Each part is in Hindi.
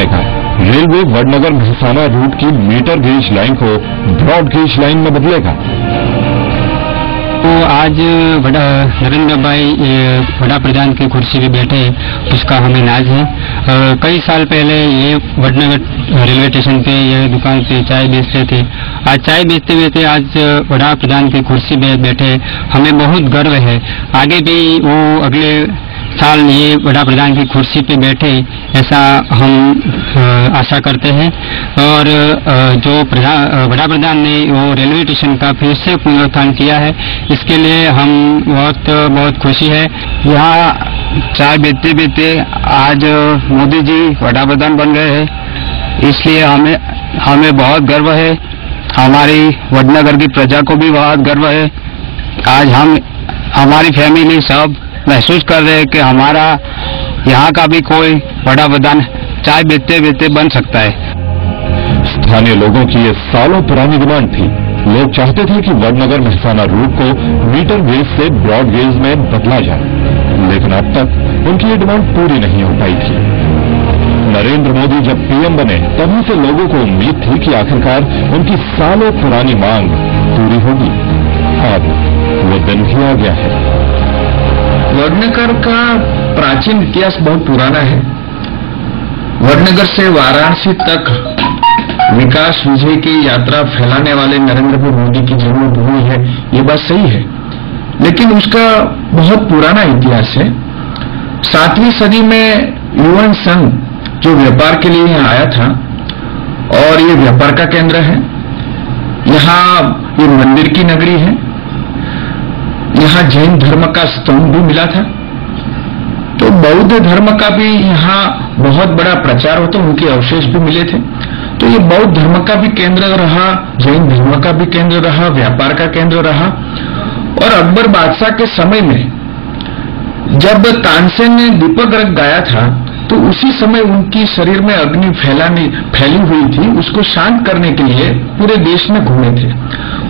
जाएगा। रेलवे वडनगर मेहसाना रूट की मीटर गेज लाइन को ब्रॉड गेज लाइन में बदलेगा। तो आज नरेंद्र भाई वड़ा प्रधान की कुर्सी पे बैठे, उसका हमें नाज है। कई साल पहले ये वडनगर रेलवे स्टेशन पे ये दुकान पे चाय बेचते थे। आज चाय बेचते बेचते आज वड़ा प्रधान की कुर्सी पे बैठे, हमें बहुत गर्व है। आगे भी वो अगले साल ये वड़ा प्रधान की कुर्सी पे बैठे, ऐसा हम आशा करते हैं। और जो वड़ा प्रधान ने वो रेलवे स्टेशन का फिर से पुनरुत्थान किया है, इसके लिए हम बहुत खुशी है। यहाँ चाय बेचते बेचते आज मोदी जी वड़ा प्रधान बन गए हैं, इसलिए हमें बहुत गर्व है। हमारी वडनगर की प्रजा को भी बहुत गर्व है। आज हमारी फैमिली सब महसूस कर रहे हैं कि हमारा यहाँ का भी कोई बड़ा प्रधान चाय बेचते बेचते बन सकता है। स्थानीय लोगों की ये सालों पुरानी डिमांड थी। लोग चाहते थे कि वडनगर मेहसाना रूट को मीटर गेज से ब्रॉड गेज में बदला जाए, लेकिन अब तक उनकी ये डिमांड पूरी नहीं हो पाई थी। नरेंद्र मोदी जब पीएम बने तभी से लोगों को उम्मीद थी कि आखिरकार उनकी सालों पुरानी मांग पूरी होगी। अब वो दिन भी आ गया है। वडनगर का प्राचीन इतिहास बहुत पुराना है। वडनगर से वाराणसी तक विकास विजय की यात्रा फैलाने वाले नरेंद्र मोदी की जन्मभूमि है, ये बात सही है, लेकिन उसका बहुत पुराना इतिहास है। 7वीं सदी में यूएन संघ जो व्यापार के लिए यहाँ आया था और ये व्यापार का केंद्र है। यहाँ ये मंदिर की नगरी है। यहाँ जैन धर्म का स्तंभ भी मिला था, तो बौद्ध धर्म का भी यहाँ बहुत बड़ा प्रचार होता, उनके अवशेष भी मिले थे। तो ये बौद्ध धर्म का भी केंद्र रहा, जैन धर्म का भी केंद्र रहा, व्यापार का केंद्र रहा। और अकबर बादशाह के समय में जब तानसेन ने दीपक रख गाया था, तो उसी समय उनकी शरीर में अग्नि फैली हुई थी, उसको शांत करने के लिए पूरे देश में घूमे थे।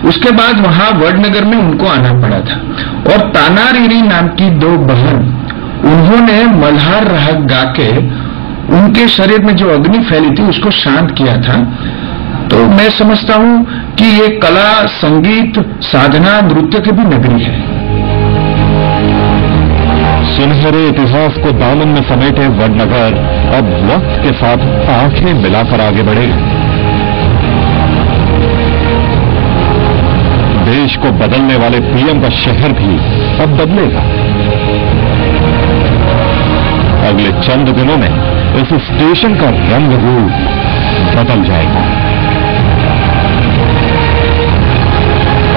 उसके बाद वहां वडनगर में उनको आना पड़ा था। और तानारीरी नाम की 2 बहन, उन्होंने मल्हार राग गा के उनके शरीर में जो अग्नि फैली थी उसको शांत किया था। तो मैं समझता हूं कि ये कला, संगीत, साधना, नृत्य की भी नगरी है। सुनहरे इतिहास को दामन में समेटे वडनगर अब वक्त के साथ आंखें मिलाकर आगे बढ़ेगा। देश को बदलने वाले पीएम का शहर भी अब बदलेगा। अगले चंद दिनों में इस स्टेशन का रंग रूप बदल जाएगा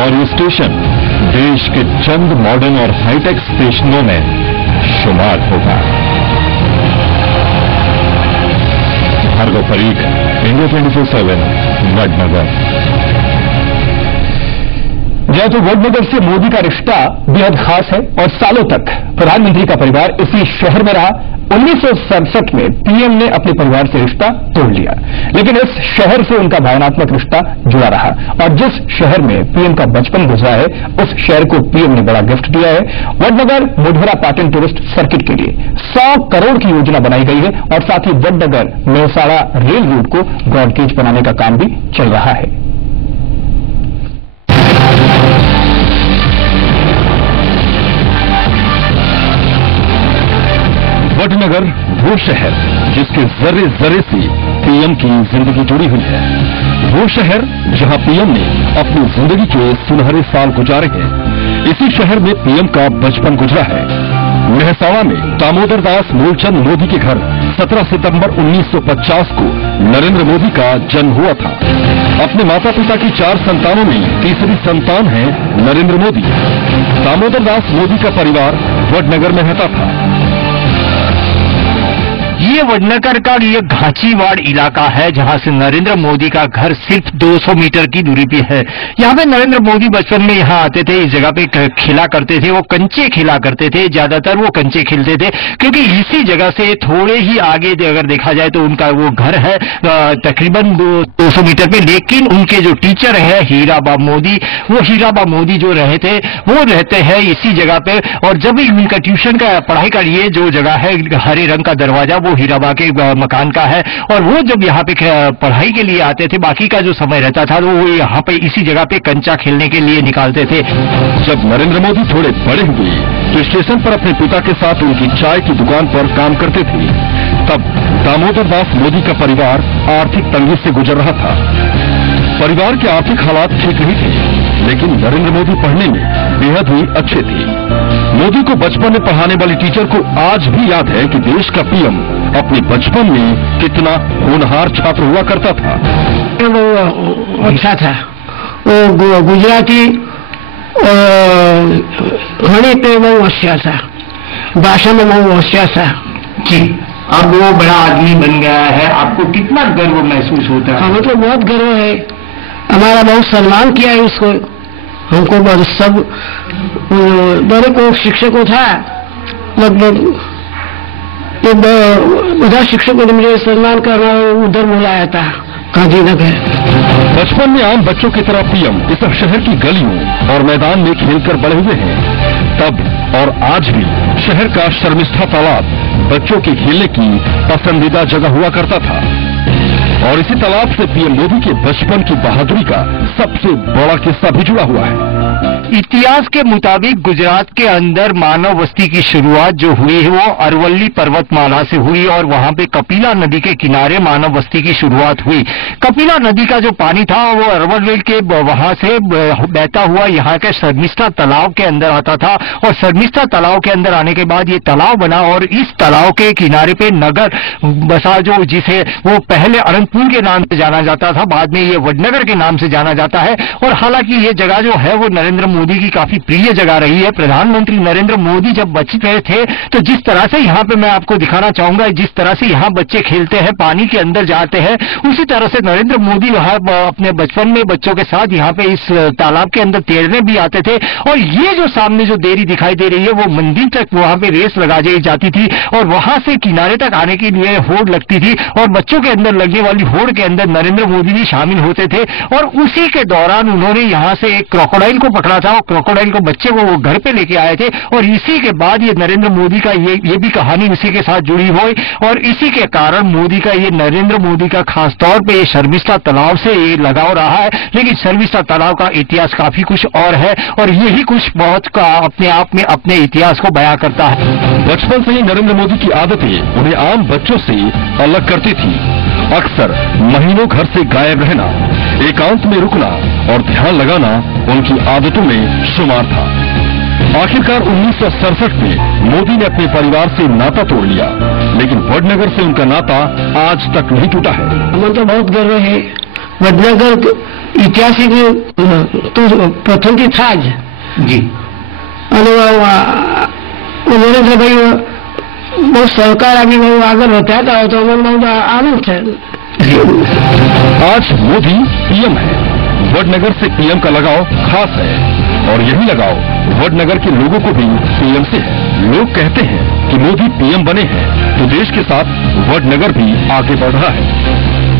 और ये स्टेशन देश के चंद मॉडर्न और हाईटेक स्टेशनों में शुमार होगा। भार्गव परीख, इंडिया 24/7, वडनगर। जय तो वडनगर से मोदी का रिश्ता बेहद खास है और सालों तक प्रधानमंत्री का परिवार इसी शहर में रहा। 1967 में पीएम ने अपने परिवार से रिश्ता तोड़ लिया, लेकिन इस शहर से उनका भावनात्मक रिश्ता जुड़ा रहा। और जिस शहर में पीएम का बचपन गुजरा है, उस शहर को पीएम ने बड़ा गिफ्ट दिया है। वडनगर मोढेरा पाटन टूरिस्ट सर्किट के लिए 100 करोड़ की योजना बनाई गई है और साथ ही वडनगर मेहसाणा रेल रूट को ब्रॉड गेज बनाने का काम भी चल रहा है। वडनगर वो शहर जिसके जर्रे जर्रे से पीएम की जिंदगी जुड़ी हुई है, वो शहर जहां पीएम ने अपनी जिंदगी के सुनहरे साल गुजारे हैं। इसी शहर में पीएम का बचपन गुजरा है। मेहसाणा में दामोदर दास मूलचंद मोदी के घर 17 सितंबर 1950 को नरेंद्र मोदी का जन्म हुआ था। अपने माता पिता की 4 संतानों में तीसरी संतान है नरेंद्र मोदी। दामोदर दास मोदी का परिवार वडनगर में रहता था। ये वडनगर का ये घाचीवाड़ इलाका है जहां से नरेंद्र मोदी का घर सिर्फ 200 मीटर की दूरी पे है। यहाँ पे नरेंद्र मोदी बचपन में यहाँ आते थे, इस जगह पे खेला करते थे। वो कंचे खेला करते थे, ज्यादातर वो कंचे खेलते थे, क्योंकि इसी जगह से थोड़े ही आगे अगर देखा जाए तो उनका वो घर है तकरीबन 200 मीटर पे। लेकिन उनके जो टीचर है हीराबा मोदी, वो हीराबा मोदी जो रहे थे वो रहते हैं इसी जगह पे। और जब उनका ट्यूशन का पढ़ाई का लिए जो जगह है हरे रंग का दरवाजा, वो वो हीराबा के मकान का है, और वो जब यहाँ पे पढ़ाई के लिए आते थे, बाकी का जो समय रहता था वो यहाँ पे इसी जगह पे कंचा खेलने के लिए निकालते थे। जब नरेंद्र मोदी थोड़े बड़े हुए तो स्टेशन पर अपने पिता के साथ उनकी चाय की दुकान पर काम करते थे। तब दामोदर दास मोदी का परिवार आर्थिक तंगी से गुजर रहा था। परिवार के आर्थिक हालात ठीक नहीं थे, लेकिन नरेंद्र मोदी पढ़ने में बेहद ही अच्छे थे। मोदी को बचपन में पढ़ाने वाली टीचर को आज भी याद है कि देश का पीएम अपने बचपन में कितना होनहार छात्र हुआ करता था। वो अच्छा था, वो गुजराती गणित में बहुत होशियार था, भाषा में बहुत होशियार था जी। अब वो बड़ा आदमी बन गया है, आपको कितना गर्व महसूस होता है? हमें तो बहुत गर्व है, हमारा बहुत सम्मान किया है उसको, हमको बहुत सब बड़े को शिक्षकों था, लगभग उधर शिक्षकों ने मुझे सम्मान करना उधर बुलाया था गांधीनगर। बचपन में आम बच्चों की तरह पीएम इस शहर की गलियों और मैदान में खेलकर बड़े हुए हैं। तब और आज भी शहर का शर्मिष्ठा तालाब बच्चों के खेलने की पसंदीदा जगह हुआ करता था, और इसी तालाब से पीएम मोदी के बचपन की बहादुरी का सबसे बड़ा किस्सा भी जुड़ा हुआ है। इतिहास के मुताबिक गुजरात के अंदर मानव बस्ती की शुरुआत जो हुई है वो अरवल्ली पर्वतमाला से हुई, और वहां पे कपिला नदी के किनारे मानव बस्ती की शुरुआत हुई। कपिला नदी का जो पानी था वो अरवल्ली के वहां से बहता हुआ यहाँ के शर्मिष्ठा तालाब के अंदर आता था, और शर्मिष्ठा तालाब के अंदर आने के बाद ये तालाब बना, और इस तालाब के किनारे पे नगर बसा, जो जिसे वो पहले अनंतपुर के नाम से जाना जाता था, बाद में ये वडनगर के नाम से जाना जाता है। और हालांकि ये जगह जो है वो नरेंद्र मोदी की काफी प्रिय जगह रही है। प्रधानमंत्री नरेंद्र मोदी जब बच्चे थे तो जिस तरह से यहाँ पे मैं आपको दिखाना चाहूंगा, जिस तरह से यहाँ बच्चे खेलते हैं, पानी के अंदर जाते हैं, उसी तरह से नरेंद्र मोदी वहाँ अपने बचपन में बच्चों के साथ यहाँ पे इस तालाब के अंदर तैरने भी आते थे। और ये जो सामने जो देरी दिखाई दे रही है वो मंदिर तक वहाँ पे रेस लगा दी जाती थी, और वहां से किनारे तक आने के लिए होड़ लगती थी, और बच्चों के अंदर लगने वाली होड़ के अंदर नरेंद्र मोदी भी शामिल होते थे। और उसी के दौरान उन्होंने यहाँ से एक क्रोकोडाइल को पकड़ा था, और क्रोकोडाइल को बच्चे को वो घर पे लेके आए थे, और इसी के बाद ये नरेंद्र मोदी का ये भी कहानी उसी के साथ जुड़ी हुई, और इसी के कारण मोदी का ये नरेंद्र मोदी का खास तौर पे ये शर्मिष्ठा तालाब से ये लगाव रहा है। लेकिन शर्मिष्ठा तालाब का इतिहास काफी कुछ और है, और यही कुछ बहुत का अपने आप में अपने इतिहास को बयां करता है। बचपन से ही नरेंद्र मोदी की आदतें उन्हें आम बच्चों से अलग करती थी। अक्सर महीनों घर से गायब रहना, एकांत में रुकना और ध्यान लगाना उनकी आदतों में शुमार था। आखिरकार 1967 में मोदी ने अपने परिवार से नाता तोड़ लिया, लेकिन वडनगर से उनका नाता आज तक नहीं टूटा है। हमें तो बहुत गर्व है, वडनगर ऐतिहासिक तो प्रथम की था जी। नरेंद्र भाई बहुत सहकार आगे वो आगे बताया था, तो हमें बहुत आनंद है। आज मोदी पीएम है, वडनगर से पीएम का लगाव खास है, और यही लगाव वडनगर के लोगों को भी पीएम से है। लोग कहते हैं कि मोदी पीएम बने हैं तो देश के साथ वडनगर भी आगे बढ़ रहा है।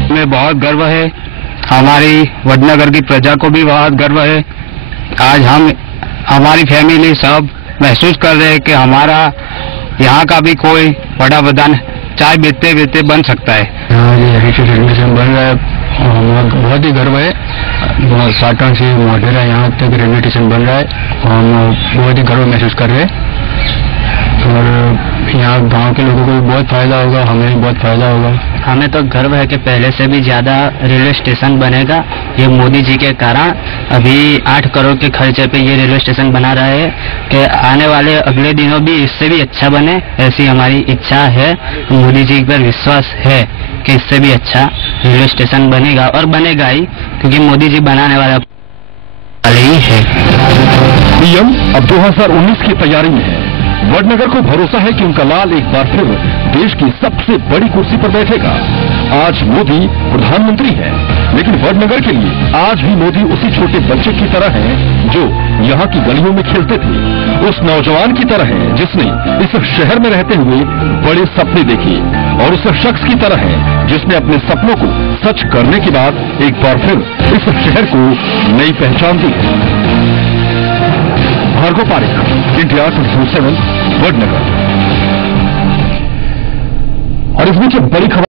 हमें बहुत गर्व है, हमारी वडनगर की प्रजा को भी बहुत गर्व है। आज हम हमारी फैमिली सब महसूस कर रहे हैं कि हमारा यहाँ का भी कोई बड़ा प्रधान चाय बेचते बेचते बन सकता है। यहीं से रेलवे स्टेशन बन रहा है, बहुत ही गर्व है। साटन से मोढेरा यहाँ तक रेलवे स्टेशन बन रहा है, हम बहुत ही गर्व महसूस कर रहे हैं, और यहाँ गांव के लोगों को भी बहुत फायदा होगा, हमें भी बहुत फायदा होगा। हमें तो गर्व है कि पहले से भी ज्यादा रेलवे स्टेशन बनेगा। ये मोदी जी के कारण अभी 8 करोड़ के खर्चे पे ये रेलवे स्टेशन बना रहे हैं कि आने वाले अगले दिनों भी इससे भी अच्छा बने, ऐसी हमारी इच्छा है। मोदी जी पर विश्वास है कि इससे भी अच्छा रेलवे स्टेशन बनेगा, और बनेगा ही, क्योंकि मोदी जी बनाने वाला ही है। पीएम अब 2019 की तैयारी में है। वडनगर को भरोसा है कि उनका लाल एक बार फिर देश की सबसे बड़ी कुर्सी पर बैठेगा। आज मोदी प्रधानमंत्री है, लेकिन वडनगर के लिए आज भी मोदी उसी छोटे बच्चे की तरह हैं जो यहाँ की गलियों में खेलते थे, उस नौजवान की तरह है जिसने इस शहर में रहते हुए बड़े सपने देखे, और उस शख्स की तरह है जिसने अपने सपनों को सच करने के बाद एक बार फिर इस शहर को नई पहचान दी। भार्गव पारेख, इंडिया 24/7, वडनगर। और इस बीच एक बड़ी खबर